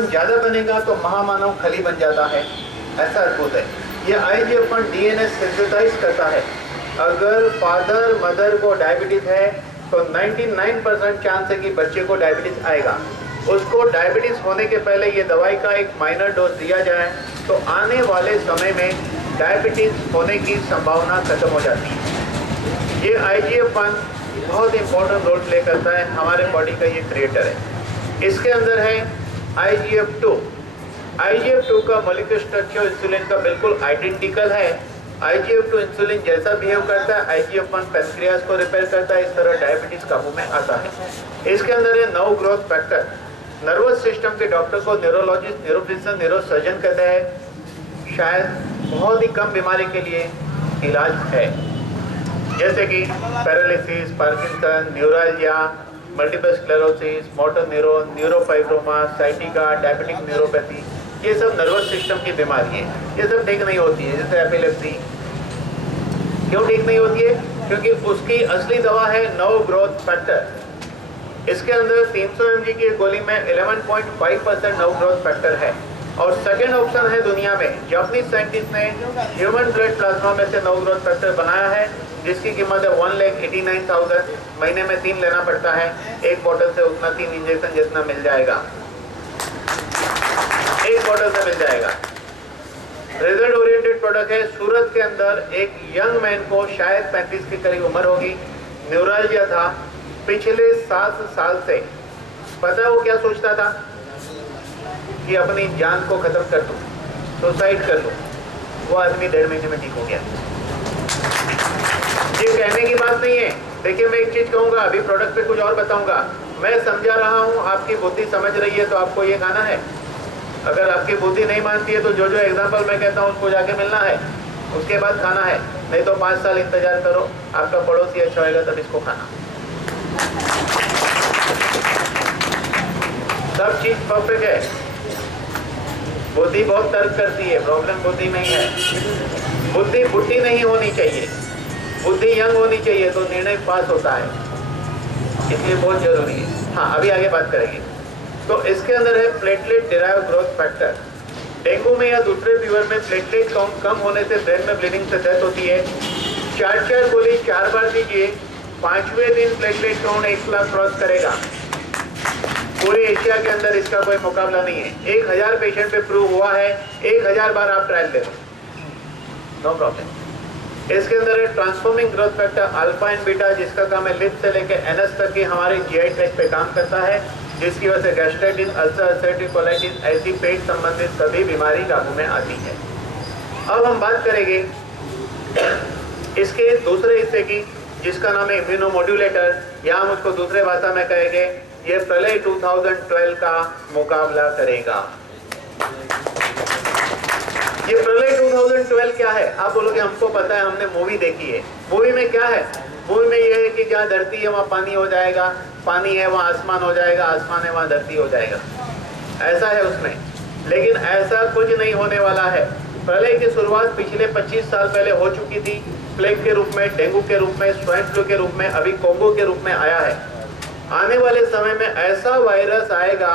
ज्यादा बनेगा तो महामानव खली बन जाता है, ऐसा अद्भुत है। ये IGF-1 डीएनए सिंथेसाइज करता है। अगर फादर मदर को डायबिटीज है तो 99% चांस है कि बच्चे को डायबिटीज आएगा। उसको डायबिटीज होने के पहले ये दवाई का एक माइनर डोज दिया जाए तो आने वाले समय में डायबिटीज होने की संभावना खत्म हो जाती है। ये IGF-1 बहुत इंपॉर्टेंट रोल प्ले करता है, हमारे बॉडी का ये क्रिएटर है। इसके अंदर है IGF-2। IGF-2 का मॉलिक्यूलर स्ट्रक्चर इंसुलिन का बिल्कुल आइडेंटिकल है। IGF-2 इंसुलिन जैसा बिहेव करता है, IGF-1 पैनक्रियाज को रिपेयर करता है, इस तरह डायबिटीज काबू में आता है। इसके अंदर है nerve growth factor. Nervous system के डॉक्टर को न्यूरोलॉजिस्ट, न्यूरोफिजिशियन, न्यूरोसर्जन कहते हैं। शायद बहुत ही कम बीमारी के लिए इलाज है, जैसे कि paralysis, Parkinson, neuralgia, multiple sclerosis, motor neuron, neurofibroma, sciatica, diabetic neuropathy, ये सब नर्वस सिस्टम की बीमारी है। ये सब ठीक नहीं होती है। जैसे एपिलेप्सी क्यों ठीक नहीं होती है? क्योंकि उसकी असली दवा है नर्व ग्रोथ फैक्टर। इसके अंदर 300 mg की गोली में 11.5% नर्व ग्रोथ फैक्टर है। और सेकेंड ऑप्शन है दुनिया में, जापानीज साइंटिस्ट ने ह्यूमन ब्लड प्लाज्मा में से नर्व ग्रोथ फैक्टर बनाया है, जिसकी कीमत है 1,89,000। महीने में 3 लेना पड़ता है। एक बोतल से उतना 3 इंजेक्शन जितना मिल जाएगा, एक बोतल से मिल जाएगा। रिजल्ट ओरिएंटेड प्रोडक्ट है। सूरत के अंदर एक यंग मैन को शायद 35 के करीब उम्र होगी, न्यूरालजिया था पिछले 7 साल से। पता है वो क्या सोचता था? कि अपनी जान को खत्म कर दूं, सुसाइड कर लूं। वो आदमी 1.5 महीने में ठीक हो गया। ये कहने की बात नहीं है। देखिए, मैं एक चीज कहूंगा, अभी प्रोडक्ट पे कुछ और बताऊंगा। मैं समझा रहा हूं, आपकी बुद्धि समझ रही है तो आपको ये खाना है। अगर आपकी बुद्धि नहीं मानती है तो जो जो एग्जाम्पल मैं कहता हूँ उसको जाके मिलना है, उसके बाद खाना है। नहीं तो 5 साल इंतजार करो, आपका पड़ोसी अच्छा होगा तब इसको खाना। सब चीज परफेक्ट है। बुद्धि बहुत तर्क करती है, प्रॉब्लम बुद्धि में ही है। बुद्धि बुद्धि नहीं होनी चाहिए, बुद्धि यंग होनी चाहिए तो निर्णय पास होता है, इसलिए बहुत जरूरी है। हाँ, अभी आगे बात करेंगे। तो इसके अंदर है platelet derive growth factor. Dengue में या दूसरे फीवर में प्लेटलेट काउंट कम होने से ब्रेन में ब्लीडिंग से डेथ होती है। 4 गोली 4 बार दीजिए, 5वें दिन प्लेटलेट काउंट 1 लाख क्रॉस करेगा। पूरे एशिया के अंदर इसका कोई मुकाबला नहीं है। 1000 पेशेंट पे प्रूव हुआ है। 1000 बार आप ट्रायल ले लो, नो प्रॉब्लम। इसके अंदर है transforming growth factor alpha and beta, जिसका काम है लिप से लेकर एनएस तक की हमारे जीआई ट्रैक्ट पे काम करता है, जिसकी वजह से गैस्ट्राइटिस, अल्सर, अल्सरेटिव कोलाइटिस, ऐसी पेट संबंधित सभी बीमारी काबू में आती है। अब हम बात करेंगे इसके दूसरे हिस्से की, जिसका नाम है इम्यूनोमोड्यूलेटर, या हम उसको दूसरे भाषा में कहेंगे ये प्रलय 2012 का मुकाबला करेगा। ये प्रलय 2012 क्या है? आप बोलोगे हमको पता है, हमने मूवी देखी है। मूवी में क्या है? मूवी में ये है कि जहाँ धरती है वहाँ पानी हो जाएगा, पानी है वहाँ आसमान हो जाएगा, आसमान है वहाँ धरती हो जाएगा, ऐसा है उसमें। लेकिन ऐसा कुछ नहीं होने वाला है। प्रलय की शुरुआत पिछले 25 साल पहले हो चुकी थी, प्लेग के रूप में, डेंगू के रूप में, स्वाइन फ्लू के रूप में, अभी कोंगो के रूप में आया है। आने वाले समय में ऐसा वायरस आएगा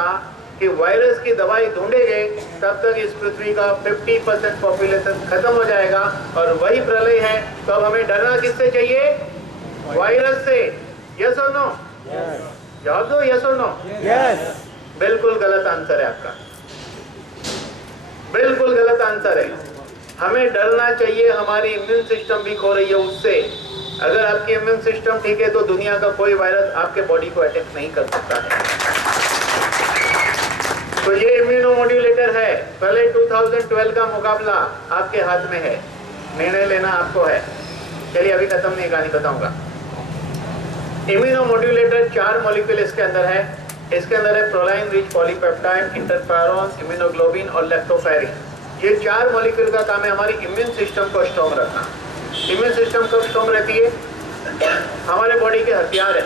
कि वायरस की दवाई ढूंढेंगे, तब तक इस पृथ्वी का 50% पॉपुलेशन खत्म हो जाएगा और वही प्रलय है। तो अब हमें डरना किससे चाहिए? वायरस से। यस और नो? जवाब दो, यस और नो? यस। बिल्कुल गलत आंसर है आपका, बिल्कुल गलत आंसर है। हमें डरना चाहिए हमारी इम्यून सिस्टम वीक हो रही है उससे। अगर आपकी इम्यून सिस्टम ठीक है तो दुनिया का कोई वायरस आपके बॉडी को अटैक नहीं कर सकता है। तो ये इम्यूनोमोड्यूलेटर है। पहले 2012 का मुकाबला आपके हाथ में है, निर्णय लेना आपको है। चलिए, अभी खत्म नहीं, कहानी बताऊंगा। इम्यूनोमोड्यूलेटर 4 मॉलिक्यूल इसके अंदर है। इसके अंदर है proline rich polypeptide, interferon, immunoglobin और लैक्टोफेरिन। ये 4 मॉलिक्यूल का काम है हमारी इम्यून सिस्टम को स्ट्रॉन्ग रखना। इम्यून सिस्टम कब स्ट्रॉन्ग रहती है? हमारे बॉडी के हथियार है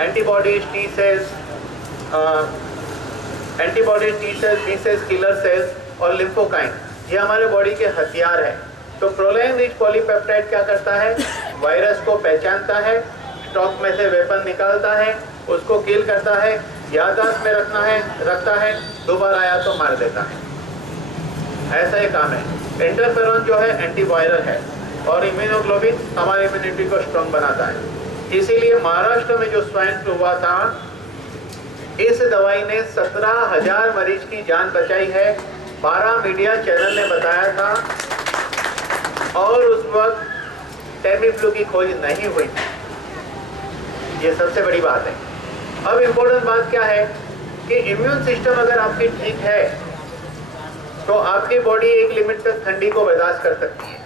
antibodies, T cells, B cells, killer cells और लिम्फोकाइन। ये हमारे बॉडी के हथियार है। तो प्रोलाइन रिच पॉलीपेप्टाइड क्या करता है? वायरस को पहचानता है, स्टॉक में से वेपन निकालता है, उसको किल करता है, याददाश्त में रखता है, दोबारा आया तो मार देता है, ऐसा ही काम है। इंटरफेरॉन जो है एंटीवायरल है और इम्यूनोग्लोबिन हमारी इम्यूनिटी को स्ट्रॉन्ग बनाता है। इसीलिए महाराष्ट्र में जो स्वाइन फ्लू हुआ था, इस दवाई ने 17,000 मरीज की जान बचाई है, 12 मीडिया चैनल ने बताया था, और उस वक्त टेमीफ्लू की खोज नहीं हुई। ये सबसे बड़ी बात है। अब इम्पोर्टेंट बात क्या है कि इम्यून सिस्टम अगर आपकी ठीक है तो आपकी बॉडी एक लिमिट तक ठंडी को बर्दाश्त कर सकती है।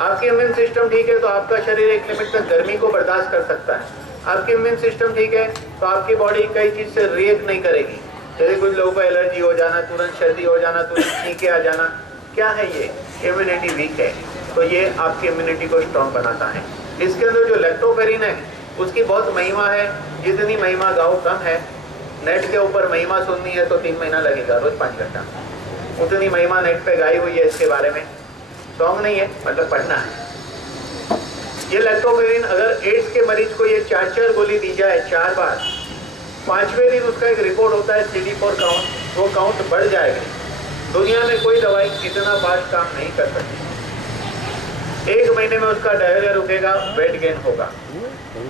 आपकी इम्यून सिस्टम ठीक है तो आपका शरीर एक लिमिट तक गर्मी को बर्दाश्त कर सकता है। आपकी इम्यून सिस्टम ठीक है तो आपकी बॉडी कई चीज से रिएक्ट नहीं करेगी। जैसे कुछ लोगों को एलर्जी हो जाना, तुरंत सर्दी हो जाना, तुरंत छींके आ जाना, क्या है ये? इम्यूनिटी वीक है, तो ये आपकी इम्यूनिटी को स्ट्रॉन्ग बनाता है। इसके अंदर जो लैक्टोफेरिन है उसकी बहुत महिमा है, जितनी महिमा गाँव कम है। नेट के ऊपर महिमा सुननी है तो 3 महीना लगेगा, रोज 5 घंटा, उतनी महिमा नेट पे गाई हुई है इसके बारे में। सॉन्ग नहीं है, मतलब पढ़ना है। ये लैक्टोफेरिन अगर एड्स के मरीज को ये 4 गोली दी जाए 4 बार, 5वें दिन उसका एक रिपोर्ट होता है CD4 काउंट, वो काउंट बढ़ जाएगा। दुनिया में कोई दवाई इतना फास्ट काम नहीं कर सकती। 1 महीने में उसका डायरिया रुकेगा, वेट गेन होगा।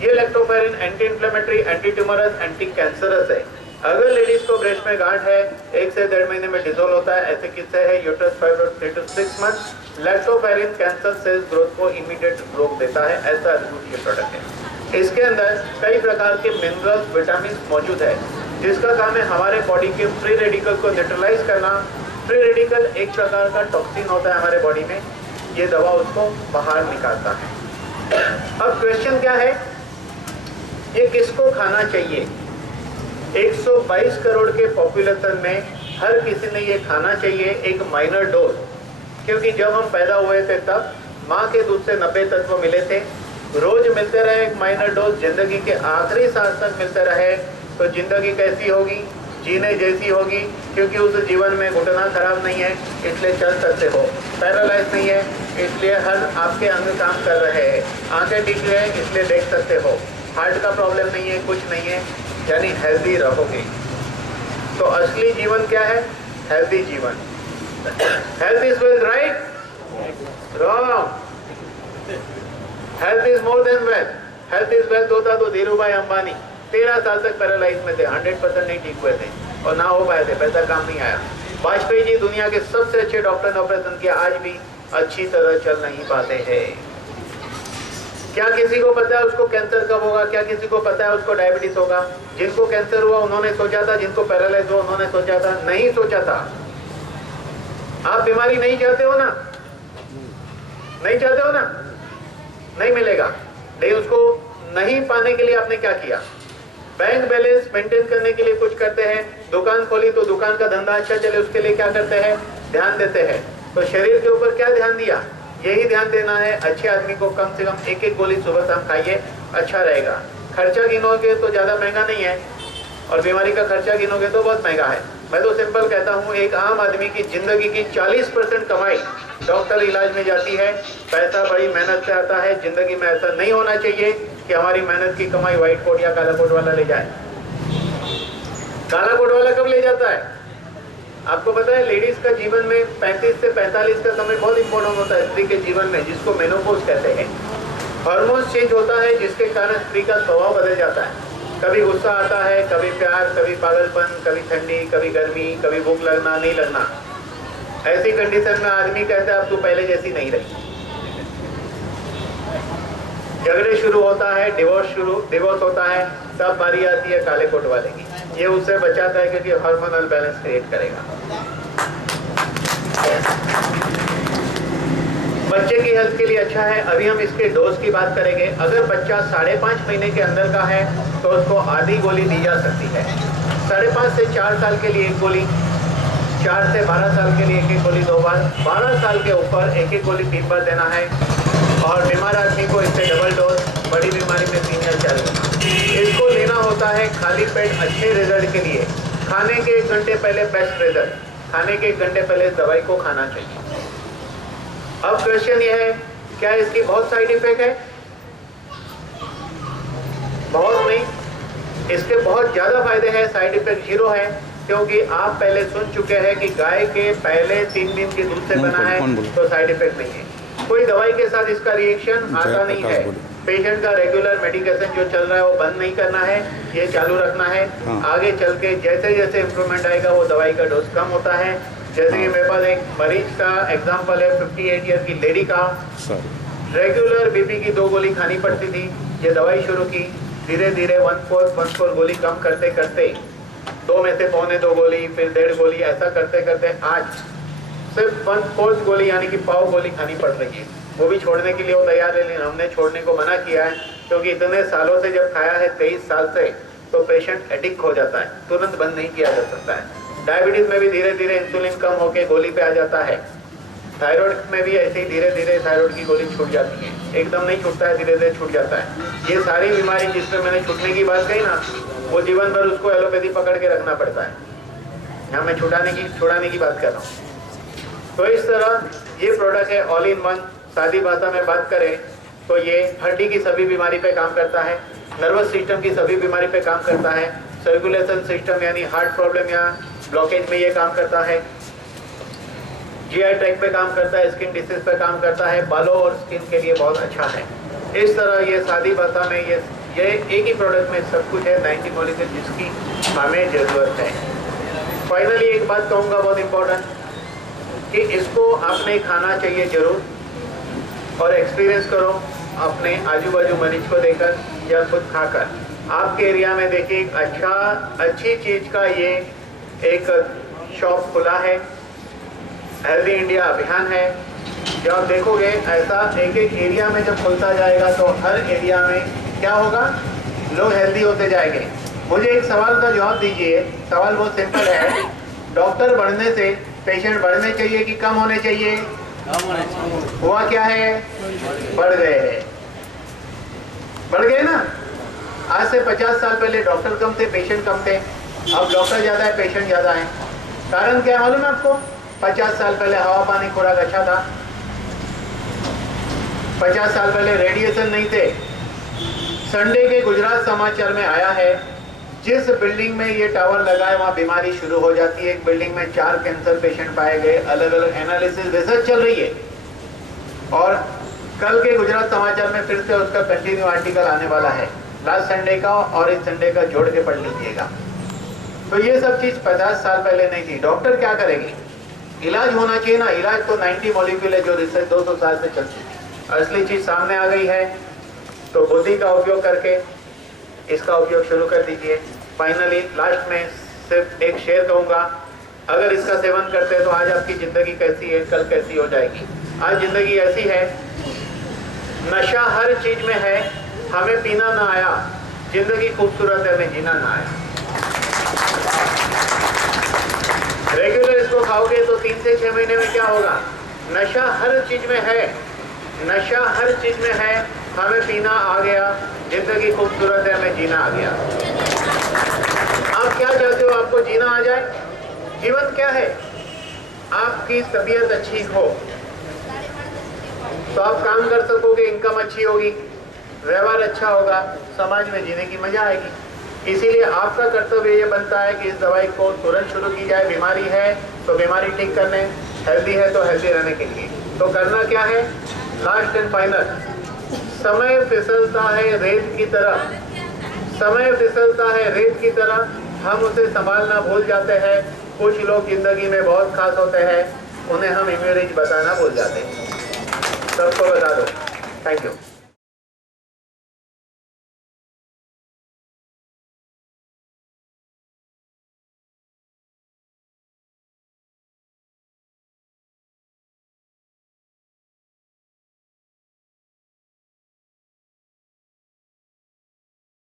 ये lactoferrin anti inflammatory, anti tumorous, anti cancerous है। अगर लेडीज को ब्रेस्ट में गांठ है 1 से 1.5 महीने में डिसॉल्व होता है। ऐसे किस्से है uterus fibroid 3 to 6 month. Lactoferrin cancer cells growth को इमीडिएट रोक देता है, ऐसा ये प्रोडक्ट है। इसके अंदर कई प्रकार के मिनरल्स, विटामिन मौजूद है, जिसका काम है हमारे बॉडी के फ्री रेडिकल को न्यूट्रलाइज करना। फ्री रेडिकल एक प्रकार का टॉक्सिन होता है हमारे बॉडी में, ये दवा उसको बाहर निकालता है। अब क्वेश्चन क्या है, ये किसको खाना चाहिए? 122 करोड़ के पॉपुलेशन में हर किसी ने ये खाना चाहिए, एक माइनर डोज। क्योंकि जब हम पैदा हुए थे तब माँ के दूध से 90 तत्व मिले थे, रोज मिलते रहे एक माइनर डोज, जिंदगी के आखिरी सांस तक मिलते रहे, तो जिंदगी कैसी होगी? जीने जैसी होगी। क्योंकि उस जीवन में घुटना खराब नहीं है इसलिए चल सकते हो, पैरालाइज नहीं है इसलिए हर आपके अंग काम कर रहे हैं, आंखें ठीक है इसलिए देख सकते हो, हार्ट का प्रॉब्लम नहीं है, कुछ नहीं है, यानी हेल्दी रहोगे। तो असली जीवन क्या है? हेल्दी जीवन। Health is wealth, right? Wrong. Health is more than wealth. Health is wealth होता तो धीरूभाई अंबानी 13 साल तक पैरालाइज में थे, 100% नहीं ठीक हुए थे और ना हो पाए थे, पैसा काम नहीं आया। वाजपेयी जी दुनिया के सबसे अच्छे डॉक्टर ने ऑपरेशन किया, आज भी अच्छी तरह चल नहीं पाते हैं। क्या किसी को पता है उसको कैंसर कब होगा? क्या किसी को पता है उसको डायबिटीज होगा? जिनको कैंसर हुआ उन्होंने सोचा था, जिनको पैरालाइज हुआ उन्होंने सोचा था? नहीं सोचा था। आप बीमारी नहीं चाहते हो ना? नहीं चाहते हो ना? नहीं मिलेगा। लेकिन उसको नहीं पाने के लिए आपने क्या किया? बैंक बैलेंस मेंटेन करने के लिए कुछ करते हैं, दुकान खोली तो दुकान का धंधा अच्छा चले उसके लिए क्या करते हैं? ध्यान देते हैं। तो शरीर के ऊपर क्या ध्यान दिया? यही ध्यान देना है अच्छे आदमी को कम से कम 1-1 गोली सुबह शाम खाइए, अच्छा रहेगा। खर्चा गिनोगे तो ज़्यादा महंगा नहीं है और बीमारी का खर्चा गिनोगे तो बहुत महंगा है। मैं तो सिंपल कहता हूँ, एक आम आदमी की जिंदगी की 40% कमाई डॉक्टर इलाज में जाती है। पैसा बड़ी मेहनत से आता है। जिंदगी में ऐसा नहीं होना चाहिए कि हमारी मेहनत की कमाई व्हाइट कोट या काला कोट वाला ले जाए। काला कोट वाला कब ले जाता है? आपको पता है लेडीज का जीवन में 35 से 45 का समय बहुत इंपॉर्टेंट होता है स्त्री के जीवन में, जिसको मेनोपॉज कहते हैं। हार्मोन्स चेंज होता है जिसके कारण स्त्री का स्वभाव बदल जाता है। कभी गुस्सा आता है, कभी प्यार, कभी पागलपन, कभी ठंडी, कभी गर्मी, कभी भूख लगना, नहीं लगना। ऐसी कंडीशन में आदमी कहता है अब तू पहले जैसी नहीं रही। झगड़े शुरू होता है, डिवोर्स होता है, तब बारी आती है काले कोट वाले की। ये उससे बचाता है क्योंकि हार्मोनल बैलेंस क्रिएट करेगा। बच्चे की हेल्थ के लिए अच्छा है। अभी हम इसके डोज की बात करेंगे। अगर बच्चा 5.5 महीने के अंदर का है तो उसको आधी गोली दी जा सकती है। 5.5 से 4 साल के लिए 1 गोली, 4 से 12 साल के लिए 1-1 गोली 2 बार, 12 साल के ऊपर 1-1 गोली 3 बार देना है। और बीमार आदमी को इससे डबल डोज, बड़ी बीमारी में 3 या 4 इसको लेना होता है खाली पेट अच्छे रिजल्ट के लिए। खाने के 1 घंटे पहले बेस्ट रिजल्ट, खाने के 1 घंटे पहले इस दवाई को खाना चाहिए। अब क्वेश्चन ये है, क्या इसकी बहुत साइड इफेक्ट है? बहुत नहीं, इसके बहुत ज़्यादा फायदे हैं, साइड इफेक्ट जीरो है, क्योंकि आप पहले सुन चुके हैं कि गाय के पहले 3 दिन के दूध से बना है, तो साइड इफेक्ट नहीं है। कोई दवाई के साथ इसका रिएक्शन आता नहीं है। पेशेंट का रेगुलर मेडिकेशन जो चल रहा है वो बंद नहीं करना है, ये चालू रखना है। आगे चल के जैसे जैसे इम्प्रूवमेंट आएगा वो दवाई का डोज कम होता है। जैसे कि मेरे पास एक मरीज का एग्जांपल है, 58 ईयर की लेडी का, रेगुलर बीपी की 2 गोली खानी पड़ती थी। ये दवाई शुरू की, धीरे धीरे 1/4 गोली कम करते करते 2 में से 2.25 गोली, फिर 1.5 गोली, ऐसा करते करते आज सिर्फ 1/4 गोली यानी कि पाव गोली खानी पड़ रही है। वो भी छोड़ने के लिए वो तैयार है, लेकिन हमने छोड़ने को मना किया है, क्योंकि इतने सालों से जब खाया है 23 साल से, तो पेशेंट एडिक्ट हो जाता है, तुरंत बंद नहीं किया जा सकता है। डायबिटीज में भी धीरे धीरे इंसुलिन कम होकर गोली पे आ जाता है। थायराइड में भी ऐसे ही धीरे धीरे थायराइड की गोली छूट जाती है, एकदम नहीं छूटता है, धीरे धीरे छूट जाता है। ये सारी बीमारी जिसमें मैंने छूटने की बात कही ना, वो जीवन भर उसको एलोपैथी पकड़ के रखना पड़ता है। यहाँ मैं छुड़ाने की बात कर रहा हूँ। तो इस तरह ये प्रोडक्ट है ऑल इन वन। सादी भाषा में बात करें तो ये हड्डी की सभी बीमारी पे काम करता है, नर्वस सिस्टम की सभी बीमारी पे काम करता है, सर्कुलेशन सिस्टम यानी हार्ट प्रॉब्लम या ब्लॉकेज में ये काम करता है, जीआई ट्रैक पे काम करता है, स्किन डिसीज पे काम करता है, बालों और स्किन के लिए बहुत अच्छा है। इस तरह ये सादी भाषा में ये एक ही प्रोडक्ट में सब कुछ है, 90 मॉलिक्यूल, जिसकी हमें ज़रूरत है। फाइनली एक बात कहूँगा बहुत इम्पोर्टेंट, कि इसको आपने खाना चाहिए ज़रूर, और एक्सपीरियंस करो अपने आजू बाजू मरीज को देकर या खुद खाकर। आपके एरिया में देखिए अच्छी चीज़ का ये एक शॉप खुला है, हेल्दी इंडिया अभियान है। जब आप देखोगे ऐसा एक एक एरिया में जब खुलता जाएगा तो हर एरिया में क्या होगा, लोग हेल्दी होते जाएंगे। मुझे एक सवाल का जवाब दीजिए, सवाल बहुत सिंपल है, डॉक्टर बढ़ने से पेशेंट बढ़ने चाहिए कि कम होने चाहिए? हुआ क्या है, बढ़ गए हैं, बढ़ गए ना। आज से 50 साल पहले डॉक्टर कम थे, पेशेंट कम थे, अब डॉक्टर ज्यादा है, पेशेंट ज्यादा है। कारण क्या मालूम है आपको? 50 साल पहले हवा पानी खुराक अच्छा था, 50 साल पहले रेडिएशन नहीं थे। संडे के गुजरात समाचार में आया है, जिस बिल्डिंग में ये टावर लगा है वहाँ बीमारी शुरू हो जाती है। एक बिल्डिंग में 4 कैंसर पेशेंट पाए गए, अलग अलग एनालिसिस रिसर्च चल रही है। और कल के गुजरात समाचार में फिर से उसका कंटिन्यू आर्टिकल आने वाला है, लास्ट संडे का और इस संडे का जोड़ के पढ़ लीजिएगा। तो ये सब चीज़ 50 साल पहले नहीं थी। डॉक्टर क्या करेंगे? इलाज होना चाहिए ना, इलाज तो 90 मॉलिक्यूल है जो रिसर्च 200 साल से चलती थी। असली चीज़ सामने आ गई है, तो बुद्धि का उपयोग करके इसका उपयोग शुरू कर दीजिए। फाइनली लास्ट में सिर्फ एक शेर कहूँगा, अगर इसका सेवन करते हैं तो आज आपकी ज़िंदगी कैसी है, कल कैसी हो जाएगी। आज ज़िंदगी ऐसी है, नशा हर चीज़ में है, हमें पीना ना आया, ज़िंदगी खूबसूरत है, हमें जीना ना आया। रेगुलर इसको खाओगे तो 3 से 6 महीने में क्या होगा? नशा हर चीज़ में है, नशा हर चीज़ में है, हमें पीना आ गया, जिंदगी खूबसूरत है, हमें जीना आ गया। आप क्या चाहते हो? आपको जीना आ जाए? जीवन क्या है? आपकी तबीयत अच्छी हो तो आप काम कर सकोगे, इनकम अच्छी होगी, व्यवहार अच्छा होगा, समाज में जीने की मजा आएगी। इसीलिए आपका कर्तव्य ये बनता है कि इस दवाई को तुरंत शुरू की जाए। बीमारी है तो बीमारी ठीक करने, हेल्दी है तो हेल्दी रहने के लिए। तो करना क्या है? लास्ट एंड फाइनल, समय फिसलता है रेत की तरह, समय फिसलता है रेत की तरह, हम उसे संभालना भूल जाते हैं। कुछ लोग जिंदगी में बहुत खास होते हैं, उन्हें हम इमेज बताना भूल जाते हैं। सबको बता दो। Thank you.